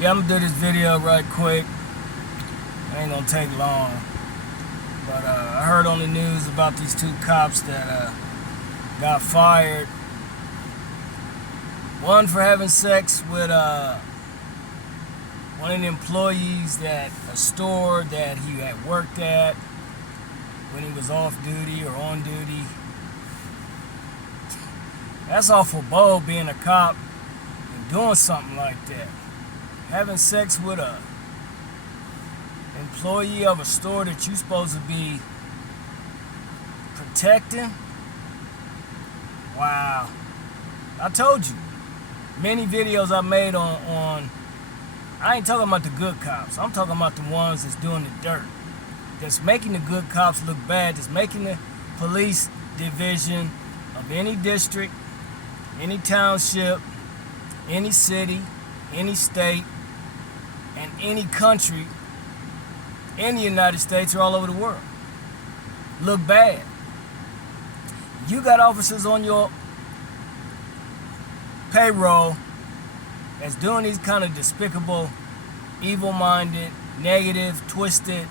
Yeah, I'm gonna do this video right quick. Ain't gonna take long. But I heard on the news about these two cops that got fired. One for having sex with one of the employees at a store that he had worked at when he was off duty or on duty. That's awful bold, being a cop and doing something like that. Having sex with a employee of a store that you're supposed to be protecting. Wow. I told you, many videos I made on I ain't talking about the good cops. I'm talking about the ones that's doing the dirt, that's making the good cops look bad, that's making the police division of any district, any township, any city, any state, and any country in the United States or all over the world look bad. You got officers on your payroll that's doing these kind of despicable, evil-minded, negative, twisted,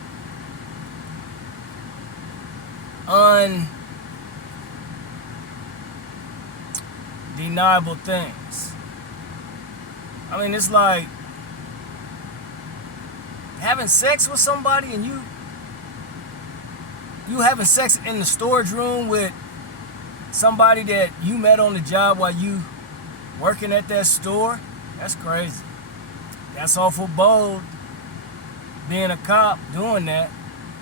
undeniable things. I mean, it's like having sex with somebody, and you having sex in the storage room with somebody that you met on the job while you working at that store. That's crazy. That's awful bold, being a cop doing that.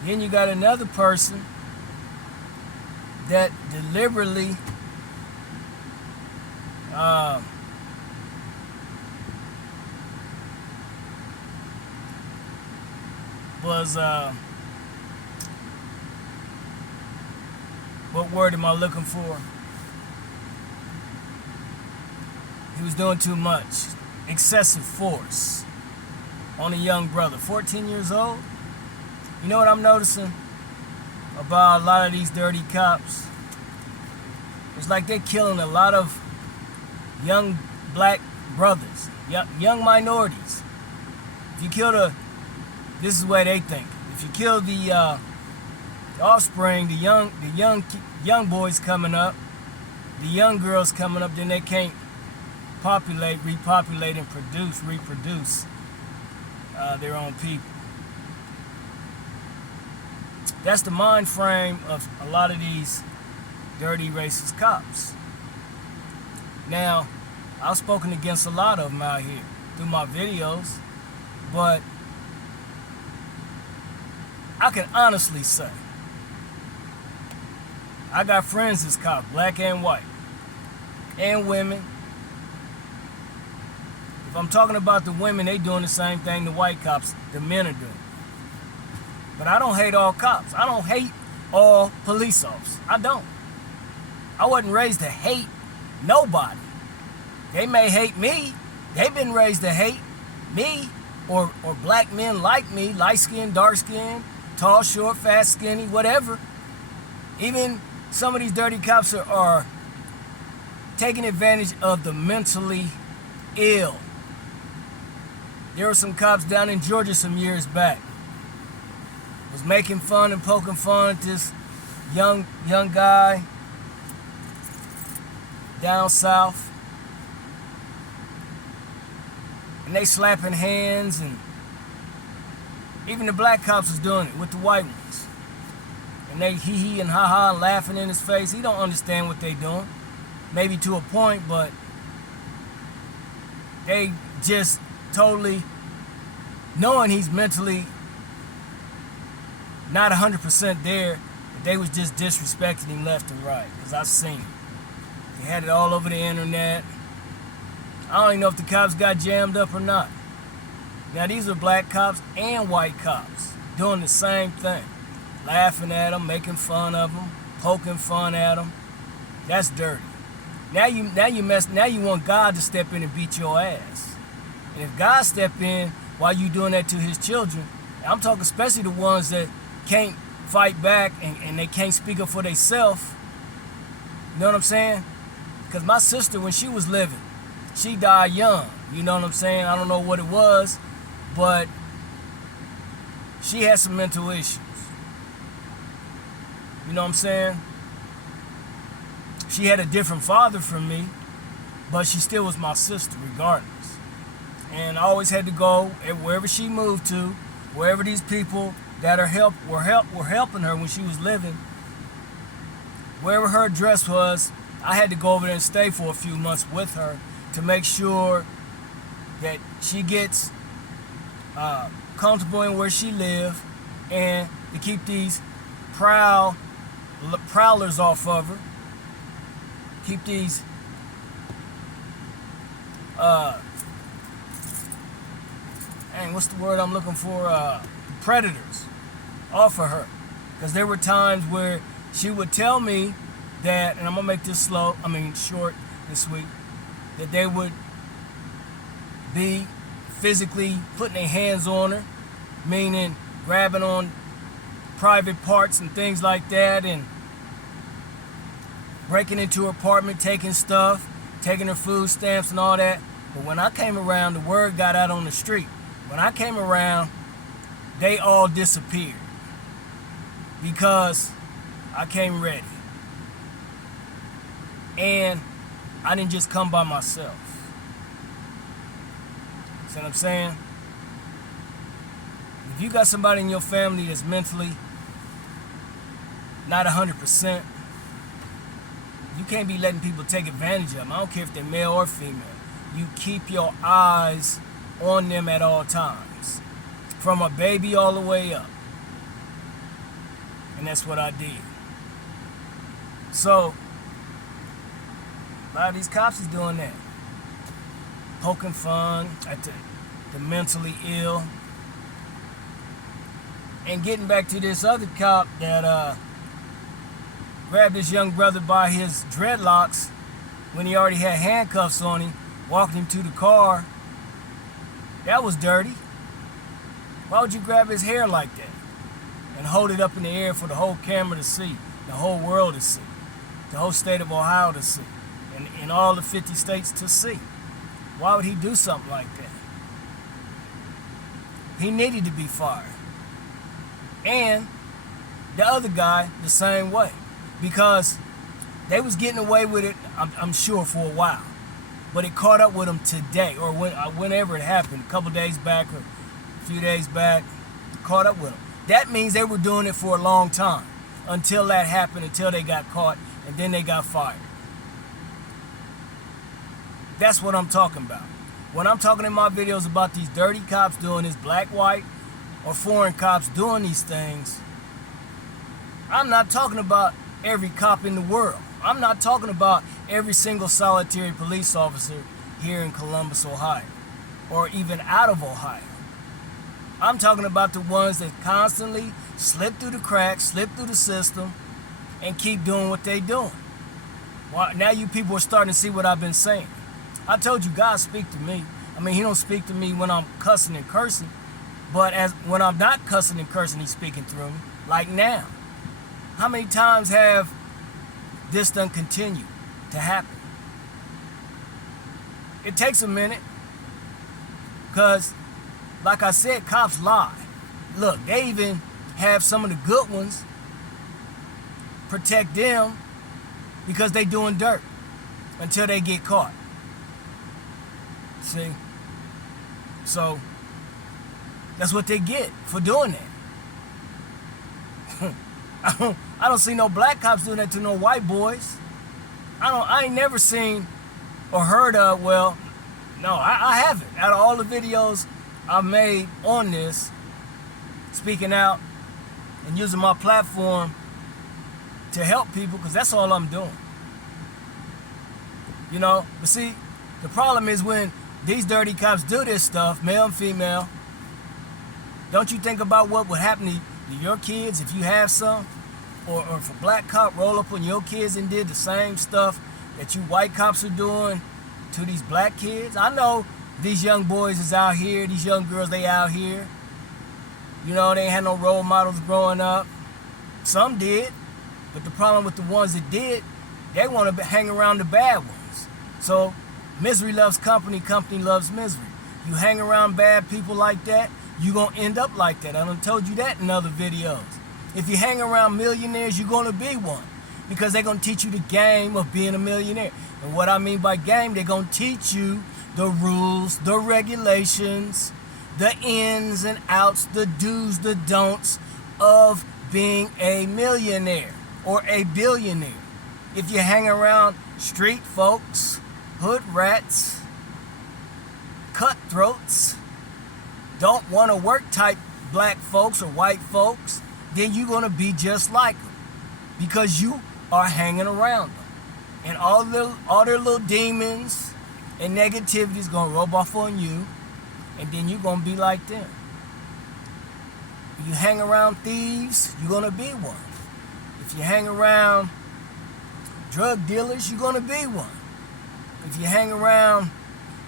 Then you got another person that deliberately was what word am I looking for? He was doing too much. Excessive force on a young brother, 14 years old. You know what I'm noticing about a lot of these dirty cops? It's like they're killing a lot of young black brothers, young minorities. If you kill this is the way they think. If you kill the offspring, the young boys coming up, the young girls coming up, then they can't repopulate, and reproduce their own people. That's the mind frame of a lot of these dirty, racist cops. Now, I've spoken against a lot of them out here through my videos, but I can honestly say I got friends as cops, black and white, and women. If I'm talking about the women, they doing the same thing the white cops, the men are doing. But I don't hate all cops. I don't hate all police officers. I don't. I wasn't raised to hate nobody. They may hate me. They've been raised to hate me or black men like me, light skinned, dark skinned, tall, short, fat, skinny, whatever. Even some of these dirty cops are taking advantage of the mentally ill. There were some cops down in Georgia some years back. Was making fun and poking fun at this young guy down south. And they slapping hands, and even the black cops was doing it with the white ones. And they hee and ha and laughing in his face. He don't understand what they doing. Maybe to a point, but they just totally knowing he's mentally not 100% there, but they was just disrespecting him left and right, because I've seen it. They had it all over the internet. I don't even know if the cops got jammed up or not. Now, these are black cops and white cops doing the same thing. Laughing at them, making fun of them, poking fun at them. That's dirty. Now you want God to step in and beat your ass. And if God step in while you doing that to his children, I'm talking especially the ones that can't fight back and they can't speak up for themselves. You know what I'm saying? Because my sister, when she was living, she died young. You know what I'm saying? I don't know what it was, but she had some mental issues. You know what I'm saying? She had a different father from me, but she still was my sister regardless. And I always had to go wherever she moved to, wherever these people that were helping her when she was living, wherever her address was, I had to go over there and stay for a few months with her to make sure that she gets comfortable in where she lives, and to keep these prowlers off of her. Keep these what's the word I'm looking for? Predators off of her. Because there were times where she would tell me that, and I'm gonna make this short and sweet, that they would be physically putting their hands on her, meaning grabbing on private parts and things like that, and breaking into her apartment, taking stuff, taking her food stamps and all that. But when I came around, the word got out on the street. When I came around, they all disappeared because I came ready. And I didn't just come by myself. See what I'm saying? If you got somebody in your family that's mentally not 100%, you can't be letting people take advantage of them. I don't care if they're male or female. You keep your eyes on them at all times, from a baby all the way up. And that's what I did. So a lot of these cops is doing that, poking fun at the mentally ill. And getting back to this other cop that grabbed this young brother by his dreadlocks when he already had handcuffs on him, walking him to the car. That was dirty. Why would you grab his hair like that and hold it up in the air for the whole camera to see, the whole world to see, the whole state of Ohio to see, and all the 50 states to see? Why would he do something like that? He needed to be fired. And the other guy the same way, because they was getting away with it, I'm sure, for a while. But it caught up with them today, or whenever it happened, a couple days back or a few days back, caught up with them. That means they were doing it for a long time, until that happened, until they got caught, and then they got fired. That's what I'm talking about. When I'm talking in my videos about these dirty cops doing this, black, white, or foreign cops doing these things, I'm not talking about every cop in the world. I'm not talking about every single solitary police officer here in Columbus, Ohio, or even out of Ohio. I'm talking about the ones that constantly slip through the cracks, slip through the system, and keep doing what they're doing. Well, now you people are starting to see what I've been saying. I told you God speak to me. I mean, he don't speak to me when I'm cussing and cursing, but when I'm not cussing and cursing, he's speaking through me, like now. How many times have this done continued to happen? It takes a minute, because, like I said, cops lie. Look, they even have some of the good ones protect them because they doing dirt until they get caught. See? So that's what they get for doing that. I don't see no black cops doing that to no white boys. I ain't never seen or heard of, well, no, I haven't. Out of all the videos I've made on this, speaking out and using my platform to help people, because that's all I'm doing. You know, but see, the problem is when these dirty cops do this stuff, male and female, don't you think about what would happen to your kids if you have some? Or if a black cop roll up on your kids and did the same stuff that you white cops are doing to these black kids? I know these young boys is out here, these young girls, they out here. You know, they ain't had no role models growing up. Some did, but the problem with the ones that did, they want to hang around the bad ones. So Misery loves company, company loves misery. You hang around bad people like that, you're going to end up like that. I done told you that in other videos. If you hang around millionaires, you're going to be one, because they're going to teach you the game of being a millionaire. And what I mean by game, they're going to teach you the rules, the regulations, the ins and outs, the do's, the don'ts of being a millionaire or a billionaire. If you hang around street folks, hood rats, cutthroats, don't want to work type black folks or white folks, then you're going to be just like them, because you are hanging around them. And all their little demons and negativity is going to rub off on you, and then you're going to be like them. If you hang around thieves, you're going to be one. If you hang around drug dealers, you're going to be one. If you hang around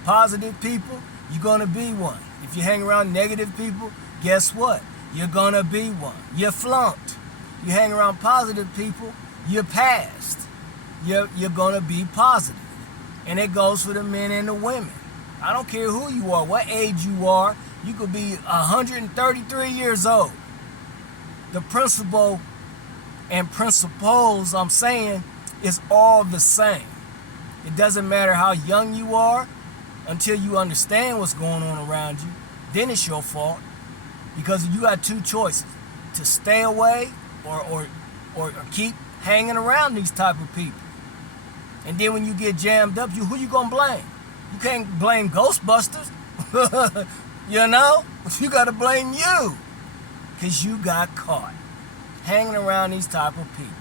positive people, you're going to be one. If you hang around negative people, guess what? You're going to be one. You're flunked. You hang around positive people, you're passed. You're going to be positive. And it goes for the men and the women. I don't care who you are, what age you are. You could be 133 years old. The principle and principles I'm saying is all the same. It doesn't matter how young you are until you understand what's going on around you. Then it's your fault, because you got two choices: to stay away or keep hanging around these type of people. And then when you get jammed up, who you gonna blame? You can't blame Ghostbusters. You know? You gotta blame you, because you got caught hanging around these type of people.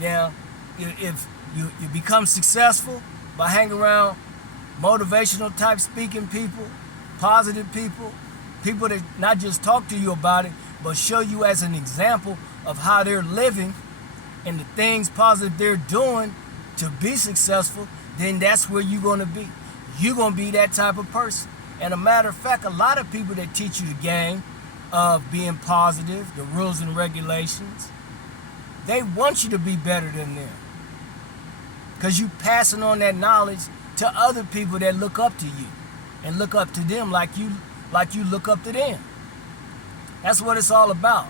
Now, if you become successful by hanging around motivational type speaking people, positive people, people that not just talk to you about it, but show you as an example of how they're living and the things positive they're doing to be successful, then that's where you're going to be. You're going to be that type of person. And a matter of fact, a lot of people that teach you the game of being positive, the rules and regulations, they want you to be better than them, because you passing on that knowledge to other people that look up to you and look up to them like you look up to them. That's what it's all about.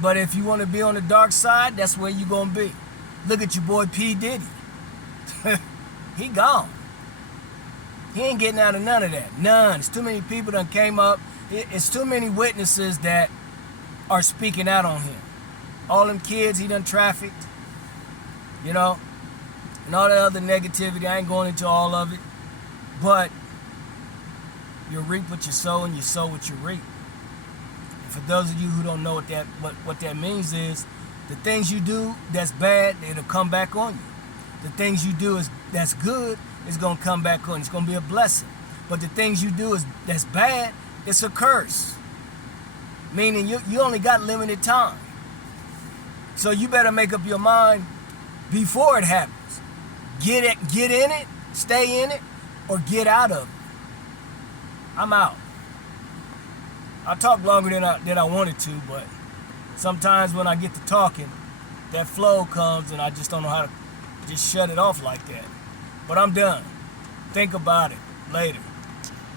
But if you want to be on the dark side, that's where you're going to be. Look at your boy P. Diddy. He gone. He ain't getting out of none of that. None. It's too many people that came up. It's too many witnesses that are speaking out on him. All them kids he done trafficked, and all that other negativity. I ain't going into all of it. But you reap what you sow, and you sow what you reap. And for those of you who don't know what that means is, the things you do that's bad, it'll come back on you. The things you do that's good is going to come back on you. It's going to be a blessing. But the things you do that's bad, it's a curse. Meaning you only got limited time. So you better make up your mind before it happens. Get in it, stay in it, or get out of it. I'm out. I talk longer than I wanted to, but sometimes when I get to talking, that flow comes and I just don't know how to just shut it off like that. But I'm done. Think about it later.